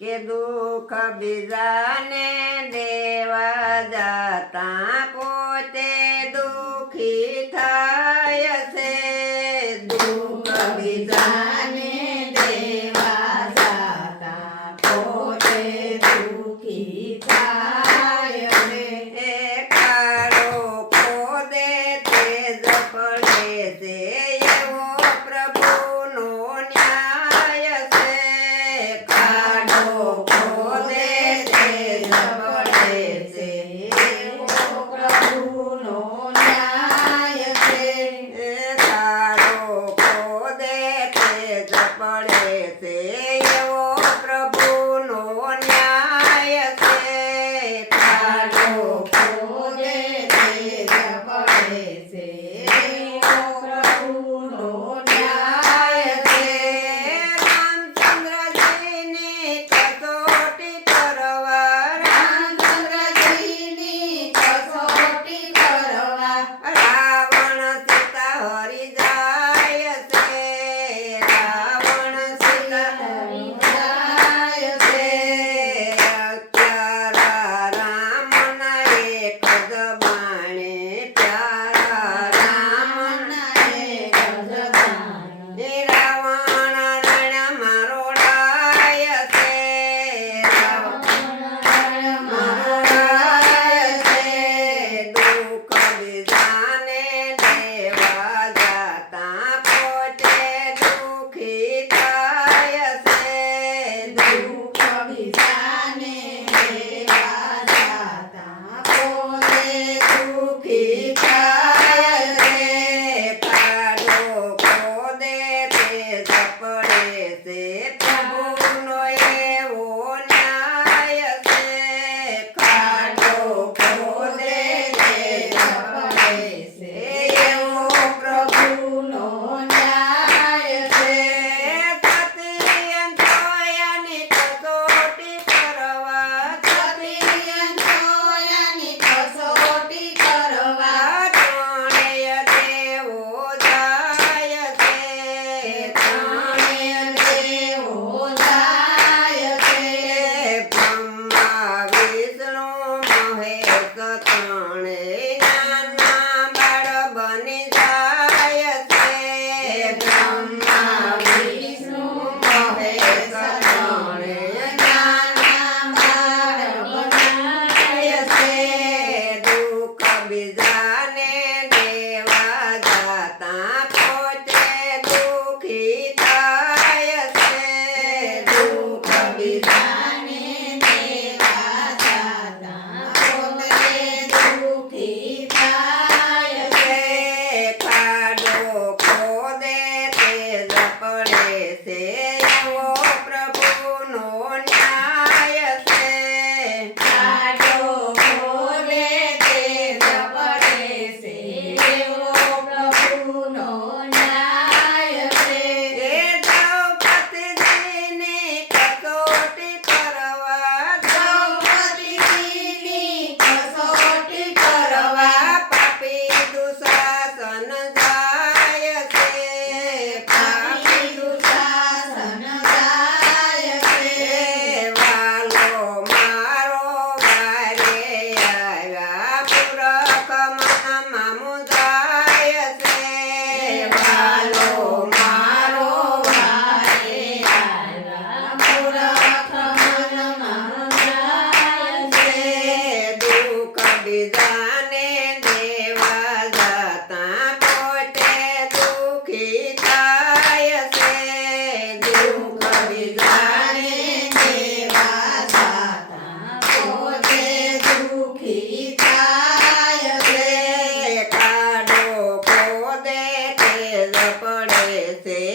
કે દુઃખ બીજાને દેવા જાતા પોતે દુઃખી થાય છે. દુઃખ બીજા જ પડે છે. I have the time. desde